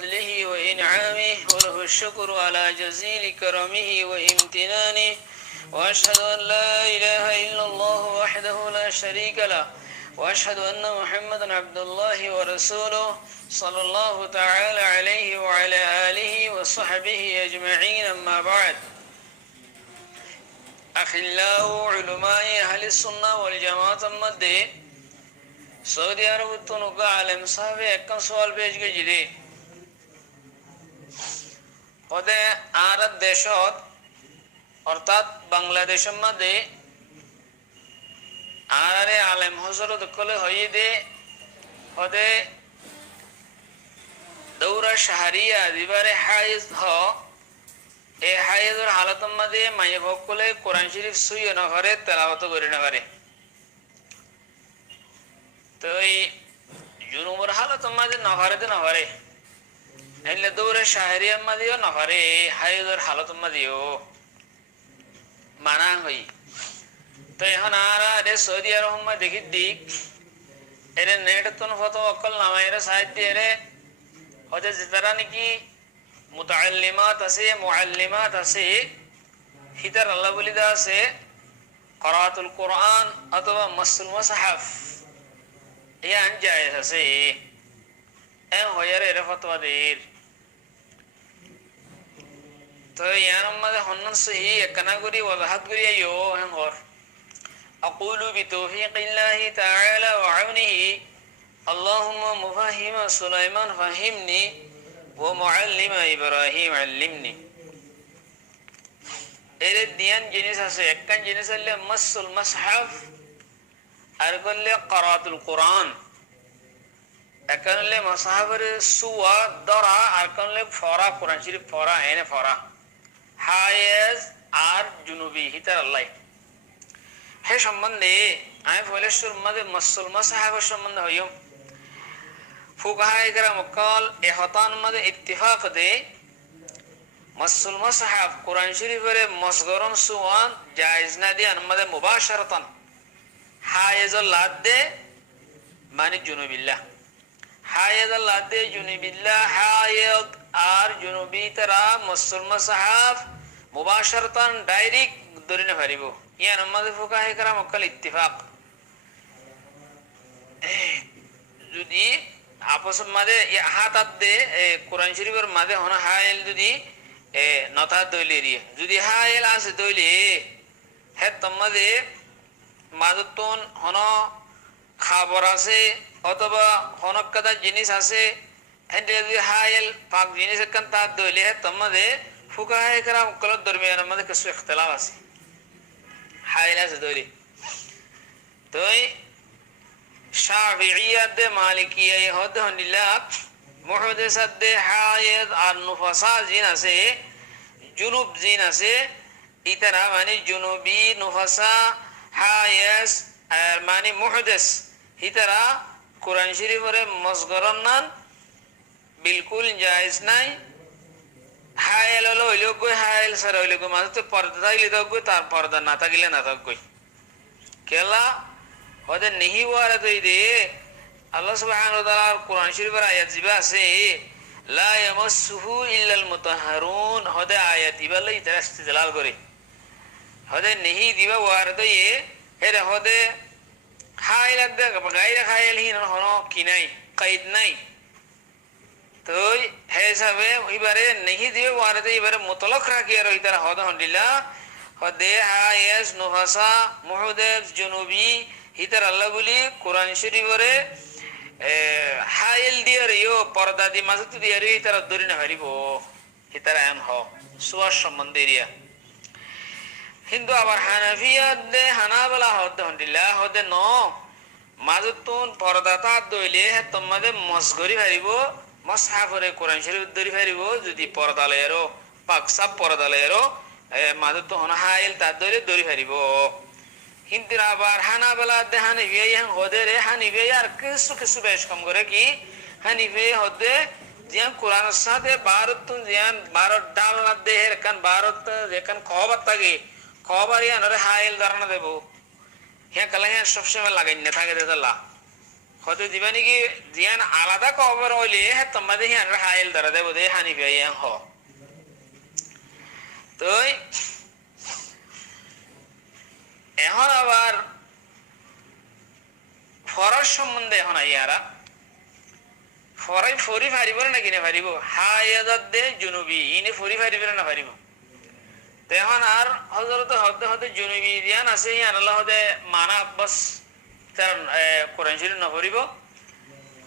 فضله وإنعامه وله الشكر على جزيل كرمه وامتنانه وأشهد أن لا إله إلا الله وحده لا شريك له وأشهد أن محمدا عبد الله ورسوله صلى الله تعالى عليه وعلى آله وصحبه أجمعين أما بعد أخلاء علماء أهل السنة والجماعة مدى Saudi আরব তনুকা আলেম সাহেবে একখান সওয়াল পেশ গেছিলি ওদে আর দেশত অর্থাৎ বাংলাদেশের মধ্যে আরে আলেম হজরত কলে হয়ে দে ওদে দৌরা শাহরিয়া দিবারে হাইজ হ এই হাইজের হালতের মধ্যে মায়ে ভক্কলে কোরআন শরীফ সুইও না পারে তেলাওয়াত করে না পারে তো এই জুনুমুর হালতের মধ্যে না পারে এলে দৌড়ে শাহরিয়ার মধ্যেও না পারে হাইজের হালতের মধ্যেও মানা হই তো এখন আর রে সৌদি আরব দেখি দিক এরে নেট তুন ফটো অকল নামাইরে সাহায্য এরে হতে যারা নাকি মুতাআল্লিমাত আছে মুআল্লিমাত আছে হিতার আল্লাহ বলি দা আছে কিরাআতুল কোরআন অথবা মাসুল মুসহাফ ইয়ান জায়েজ আছে এ হয়ারে এর ফতোয়া দের তো ইয়ার মধ্যে হন্নন সহি একনা করি ওয়াজাহাত করি আইও হন হর أقول بتوفيق الله تعالى وعونه اللهم مفهم سليمان فهمني ومعلم إبراهيم علمني এর দিয়ান জিনিস আছে একখান জিনিস হলে মাসুল মুসহাফ আর করলে কিরাআতুল কোরআন একখান হলে মুসহাফের সুয়া দরা আর করলে ফরা কোরআন শরীফ ফরা এনে ফরা হায়েজ আর জুনুবি হিতার আল্লাহ হে সম্বন্ধে আমি ফলেশ্বর মধ্যে মাসুল মুসহাফের সম্বন্ধে হইম ফুকাহায়ে কেরাম কল ইহতান মধ্যে ইত্তিফাক দে মাসুল মুসহাফ কোরআন শরীফের মসগরন সুয়ান জায়েজ না দিয়ে আমাদের মুবাশারাতান হায়েজুল লাদ দে মানে জুনুবিল্লাহ হায়েজুল লাদ দে জুনুবিল্লাহ হায়েদ আর জুনুবি তারা মাসুল মুসহাফ মুবাশারাতান ডাইরেক্ট ধরে না পারিব ইয়ান আমাদের ফুকাহায়ে কেরাম কল ইত্তিফাক যদি আপসের মাঝে হাত দে কোরআন শরীফের মাঝে হন হায়েল যদি নতা দইলে রিয়ে যদি হায়েল আছে দইলে হে তোমাদে মাজতন হন খাবার আছে অথবা হনক কাদা জিনিস আছে হেঁটে যদি হায়েল পাক জিনিস একখান তার দইলে হে তোমাদে ফুকাহায়ে কেরাম কলের দরমিয়ানের মধ্যে কিছু ইখতিলাফ আছে হায়েল আছে দইলে তো শাফিঈয়াত দে মালিকিয়া হদ হনিল্লাহ মুহদ্দিসাত দে হায়েদ আর নুফাসা জিন আছে জুনুব জিন আছে ইতারা মানে জুনুবি নুফাসা হায়েস আর মানে মুহদ্দিস ইতারা কোরআন শরীফের মসগরন নান বিলকুল জায়েজ নাই হায়েল হলো হইলো কই হায়েল সারা হইলো কই মানে তো পর্দা থাকলে তো কই তার পর্দা না থাকলে না থাক কই কেলা ওদের নেহি ওয়ারে তো দে আল্লাহ সুবহানাহু ওয়া তাআলার কোরআন শরীফের আয়াত জিবা আছে লা ইয়ামাসসুহু ইল্লাল মুতাহহারুন হদে আয়াত ইবালে ইতারা ইস্তিদলাল করে হদে নেহি দিবা ওয়ারে তো এরে হদে হাইল দে গায়রা হাইল হিন হনো কি নাই কাইদ নাই তো হে হিসাবে এবারে নেহি দিবা ওয়ারে তো এবারে মুতলাক রাখি আর ইতারা হদে হন্ডিলা হদে হায়েস নুফাসা মুহদ্দিস জুনুবি হিতার আল্লাহ বলি কোরআন শরীফরে হাইল দিয়ে রিও পর্দা দি মাঝে দিয়ে রি তারা দরি না হারিব হিতার এম হ সুয়ার সম্বন্ধে রিয়া হিন্দু আবার হানাফিয়াত দে হানাবালা হদ হন্দিল্লাহ হদে ন মাজতুন পর্দা তা দইলে হে তোমাদের মসগরি হারিব মুসহাফরে কোরআন শরীফ দরি হারিব যদি পর্দা লয়েরো পাক সাব পর্দা লয়েরো মাজতু হন হাইল তা দরি হারিব হিন্দু আবার হানাবালা দে হানিফিয়া ইয়ান হদে রে হানিফিয়া আর কিছু বেশ কম করে কি হানিফিয়া হদে জিয়ান কোরআনের সাথে ভারত জিয়ান ভারত ডাল না দে এখান ভারত এখান খবর থাকে খবর ইয়ান রে হাইল ধারণা দেব হ্যাঁ কালে হ্যাঁ সবসময় লাগাই না থাকে দেলা হতে দিবানি কি জিয়ান আলাদা কবর হইলে হ্যাঁ তোমাদের হিয়ান হাইল দ্বারা দেব দে হানিফি ইয়ান হ তো এখন আবার ফরজ সম্বন্ধে এখন ইয়ারা ফরাই ফরি ফারিব না কিনে ফারিব হায়াজাত দে জুনুবি ইনে ফরি ফারিব না ফারিব তো এখন আর হযরত হদে হদে জুনুবি দিয়ান আছে ইয়ান আল্লাহ হদে মানা বাস তার কোরআন শরীফ না ফরিব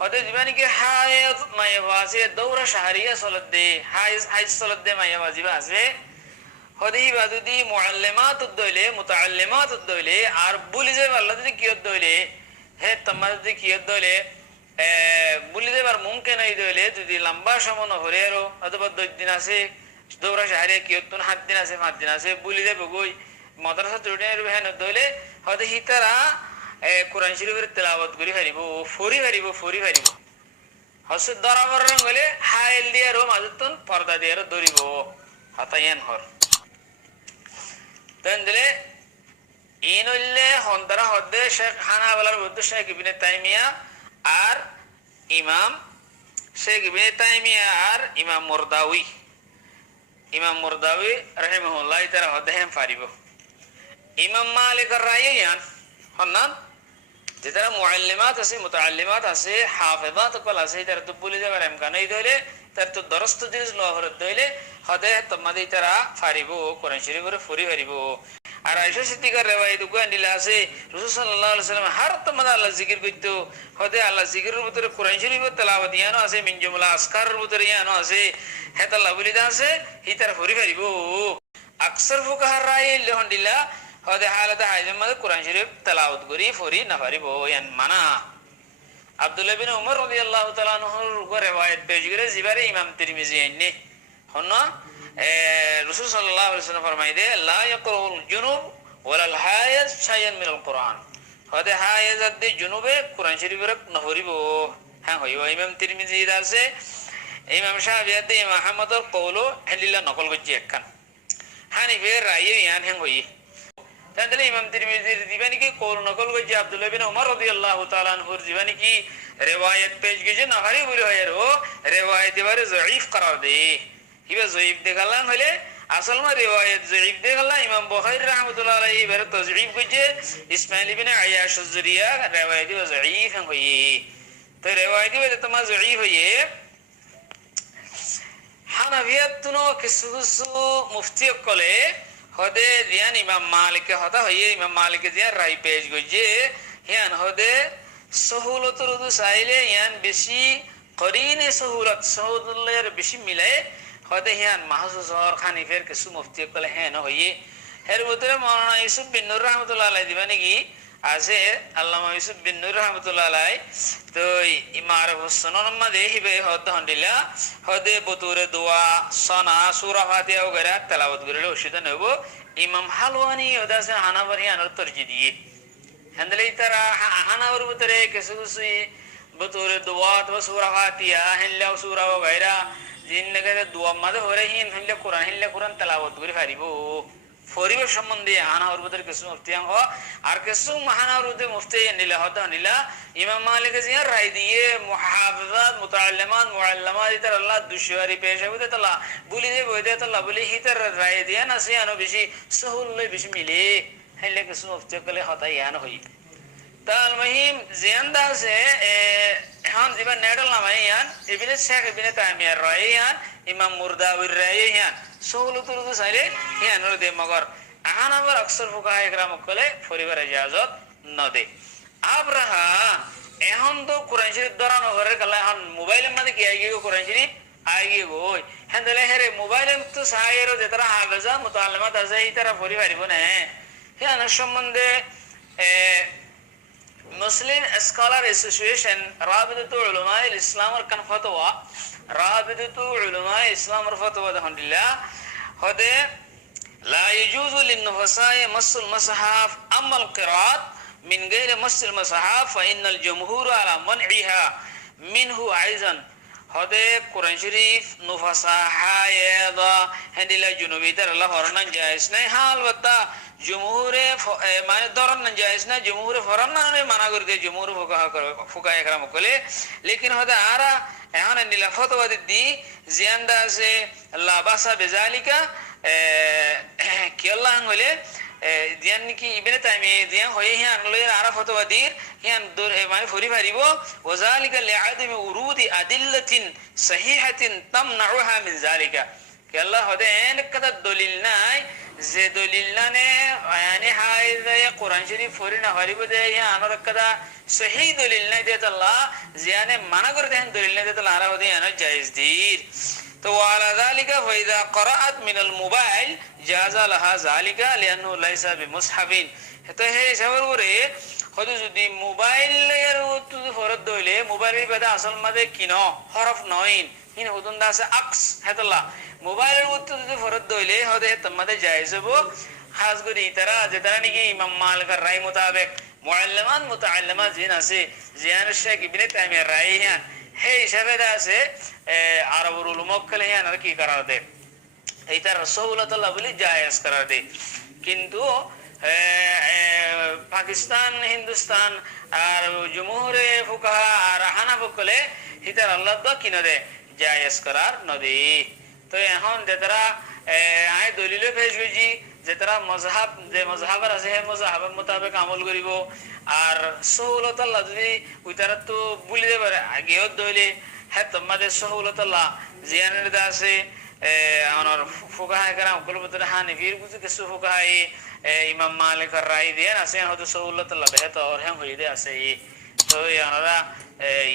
হদে দিবানি কি হায়াত মায়াবাসে দৌরা শাহরিয়া সলাত দে হাইজ সলাত দে মায়াবাজিবা আছে হদে ইবাদুদি মুআল্লিমাত দইলে মুতাআল্লিমাত দইলে আর বলি যে আল্লাহ যদি কিয়ত দইলে হে তোমার যদি কিয়ত দইলে বলি দেবার মুমকিন নাই দইলে যদি লম্বা সময় না হরে আরো অথবা 2 দিন আছে দৌরা শাহরিয়া কিয়ত 7 দিন আছে 5 দিন আছে বলি দেব গই মাদ্রাসা চুড়িয়ার বেহেন দইলে হদে হিতারা কোরআন শরীফের তেলাওয়াত করি ফারিব ফরি ফারিব হসে দরাবর রং হলে হাইল দিয়ে রো মাজুতন পর্দা দিয়ে দরিব হাতায়ান হর দেন দিলে ইনলে হন্তরা হদে শেখ হানাবালার বুদ্ধ শেখ ইবনে তাইমিয়া আর ইমাম শেখ ইবনে তাইমিয়া আর ইমাম মুরদাউই রাহিমাহুল্লাহ তারা হদে হেম ফারিব ইমাম মালিকের রায় ইয়ান হন্নান যেটা মুআল্লিমাত আছে মুতাআল্লিমাত আছে হাফিজাত কল আছে তারা তো বলে যাবার ইমকান নাই ধরে তার তো দরস্ত জিনিস লহরত দইলে হদে তোমাদের তারা ফারিব কোরআন শরীফের ফরি ফারিব আর আয়েশা সিদ্দিকার রিওয়ায়াত গুয়ান্ডিলা আছে রাসূল সাল্লাল্লাহু আলাইহি ওয়াসাল্লাম হর তোমাদের আল্লাহ জিকির কইতো হদে আল্লাহ জিকিরের ভিতরে কোরআন শরীফের তেলাওয়াত ইয়ানো আছে মিন জুমলা আসকারের ভিতরে ইয়ানো আছে হেতাল্লাহ বলিদা আছে হিতার ফরি ফারিব আকসার ফুকাহার রায় লহন্ডিলা হদে হালাতে হাইজের মধ্যে কোরআন শরীফ তেলাওয়াত করি ফরি না পারিব ইয়ান মানা আব্দুল্লাহ বিন উমর রাদিয়াল্লাহু তাআলা আনহুর রিওয়ায়াত পেশ করে জিবারে ইমাম তিরমিজি আইনে হন রাসূল সাল্লাল্লাহু আলাইহি ওয়াসাল্লাম ফরমাইদে লা ইয়াকরাউল জুনুব ওয়ালাল হায়াজ শাইয়ান মিনাল কুরআন হদে হায়াজাত দি জুনুবে কোরআন শরীফের না পড়িব হ্যাঁ হইব ইমাম তিরমিজি আছে ইমাম শাফিঈ দে ইমাম আহমদের কওলো হালিল্লাহ নকল করছি একখান হানিফের রায় ইয়ান হ্যাঁ হই তাহলে ইমাম তিরমিজির দিবানি কি কওল নকল করছি আব্দুল্লাহ বিন উমর রাদিয়াল্লাহু তাআলা আনহুর দিবানি কি রিওয়ায়াত পেশ গেছে না হারি বলি হয় আর রিওয়ায়াত এবারে জয়ীফ করার দে ইবা জয়ীফ দেখালাম হলে আসল মা রিওয়ায়াত জয়ীফ দেখালা ইমাম বুখারী রাহমাতুল্লাহ আলাইহি এবারে তাজঈফ করছে ইসমাঈল ইবনে আয়াশ আয-যুরিয়া রিওয়ায়াত জয়ীফ হই তো রিওয়ায়াত এবারে তোমার জয়ীফ হইয়ে হানাফিয়াত তুনো কিছু মুফতি কলে হদে দিয়ান ইমাম মালিক হতা হইয়ে ইমাম মালিক দিয়ান রায় পেশ গইছে হিয়ান হদে সহুলতর উদু চাইলে ইয়ান বেশি করিনে সহুলতের বেশি মিলে হদে হিয়ান মাহসুস হর হানিফের কিছু মুফতি কলে হেন হইয়ে এর ভিতরে মাওলানা ইউসুফ বিন নূর রাহমাতুল্লাহ আলাইহি দিবানি কি আছে আল্লামা ইউসুফ বিন নূর রাহমাতুল্লাহ আলাইহি তো ইমারুস সুনান মধ্যে হিবে হদ হন্ডিলা হদে বতুরে দোয়া সনা সূরা ফাতিহা वगैरह তেলাওয়াত করে ওষুধ নেব ইমাম হালওয়ানি ওদাসে হানাফি আনার তরজি দিয়ে হন্ডলে তারা হানাফির ভিতরে কিছু কিছু বতুরে দোয়া তো সূরা ফাতিহা হিল্লা সূরা वगैरह জিন্নগে দোয়া মধ্যে হরে হিন হিল্লা কোরআন তেলাওয়াত করে পারিব ফরিবের সম্বন্ধে হানাফির ভিতরে কিছু মুফতি আর কিছু মহানাফির মুফতি নিলা হদা নিলা ইমাম মালিক জিয়ার রায় দিয়ে মুহাফিজাত মুতাআল্লিমাত মুআল্লামাত ইতার আল্লাহ দুশওয়ারি পেশ হবে তাআলা বলি দে বইদে তাআলা বলি হিতার রায় দিয়ে না সে আনো বেশি সহুল্লে বেশি মিলে হইলে কিছু মুফতি কলে হতা ইয়ান হই তাল মহিম জিয়ান্দা সে এখন জীবন নেডল নামাই ইয়ান ইবনে শেখ ইবনে তাইমিয়ার রায় ইয়ান ইমাম মুরদাউর রায় ইয়ান সহুলতুর তো চাইলে ইয়ান দে মগর আহানাবার আকসর ফুকাহা ইকরাম কলে পরিবার ইজাজত নদে আবরাহা এখন তো কোরআন শরীফ দরানো ঘরের কালা এখন মোবাইলের মধ্যে কি আইগিয়ে কোরআন শরীফ আইগিয়ে গই হেন্দলে হেরে মোবাইলে তো সাহেরও যে তারা হাফেজা মুতাআল্লিমাত আছে এই তারা পড়ি পারিব না হ্যাঁ সম্বন্ধে মুসলিম স্কলার অ্যাসোসিয়েশন রাবিতাতুল উলামায়ে ইসলামের কান ফতোয়া রাবিতাতুল উলামায়ে ইসলামের ফতোয়া আলহামদুলিল্লাহ হদে লা ইয়াজুজু লিন-নুফাসা'i মাসুল মুসহাফ আম্মা আল-কিরাআত من غير مس المصحف فإن الجمهور على منعها منه أيضا হদে কোরআন শরীফ নুফাসা হায়েদা হেন্ডিলা জুনুবি তার আল্লাহ হরনান জায়েজ নাই হাল বাত্তা জুমহুরে মানে ধরন জায়েজ না জুমহুরে ফরনানে মানা করতে জুমহুর ফুকা একরাম কলে লেকিন হদে আরা এখন নীলা ফতোয়াদি দি জিয়ান্দা আছে লাবাসা বেজালিকা কি আল্লাহ হলে দিয়ান কি ইবনে তাইমি দিয়ান হয়ে হিয়ান লয়ের আরা ফতোয়াদির হিয়ান মানে ফরি ফারিব ওয়াজালিকা লিআদমি উরুদি আদিল্লাতিন সহিহাতিন তামনাউহা মিন যালিকা কি আল্লাহ হদে এন কদা দলিল নাই যে দলিল নানে মানে হায়দা কোরআন শরীফ ফরি না ফারিব দে হিয়ান আর কদা সহি দলিল নাই দে আল্লাহ জিয়ানে মানা করে দেন দলিল নাই দে আল্লাহ আরা হদে আনা জায়েজ দির তো ওয়ালা যালিকা ফাইদা ক্রাআত মিনাল মোবাইল জাযা লাহা যালিকা লিআন্নু লাইসা বিমুসহাবিন তো হে হিসাবের করে হয়তো যদি মোবাইলের তুই ফরত দইলে মোবাইলের বেদা আসল মাঝে কিন হরফ নইন কিন হুদুন্দা আছে আকস হেতলা মোবাইলের উত্তর যদি ফরত দইলে হয়তো হে তোমাদের জায়েজ হবো খাস করে তারা যে তারা নাকি ইমাম মালিকের রায় মোতাবেক মুআল্লিমান মুতাআল্লিমাত জিন আছে জিয়ান শেখ ইবনে তাইমিয়ার রায় হ্যাঁ হে হিসাবে আছে আরবুল উলুমক কলে হ্যাঁ আর কি করার দে এইটার সহুলতুল্লাহ বলি জায়েজ করার দে কিন্তু পাকিস্তান হিন্দুস্তান আর জমহুরে ফুকাহা আর হানাফি কলে হিতার আল্লাহ দ কিন দে জায়েজ করার নদী তো এখন যেতারা আই দলিলে পেশ গজি যেতারা মজহাব যে মজহাবের আছে হে মজহাবের মোতাবেক আমল করিব আর সহুলতুল্লাহ যদি উইতারা তো বলি দে পারে আগেও দইলে হ্যাঁ তোমাদের সহুলতুল্লাহ জিয়ানের দা আছে আমার ফুকাহা کرام কল ভিতরে হানিফির কিছু কিছু ফুকাহা ইমাম মালিকের রায় দিয়ে আছে হয়তো সহুলতুল্লাহ বেহতর হ্যাঁ হইতে আছে তো আমরা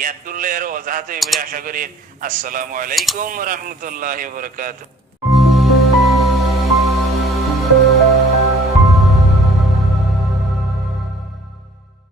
ইয়াদুল্লাহর ওয়াজাহাত বলে আশা করি আসসালামু আলাইকুম ওয়া রাহমাতুল্লাহি ওয়া বারাকাতুহু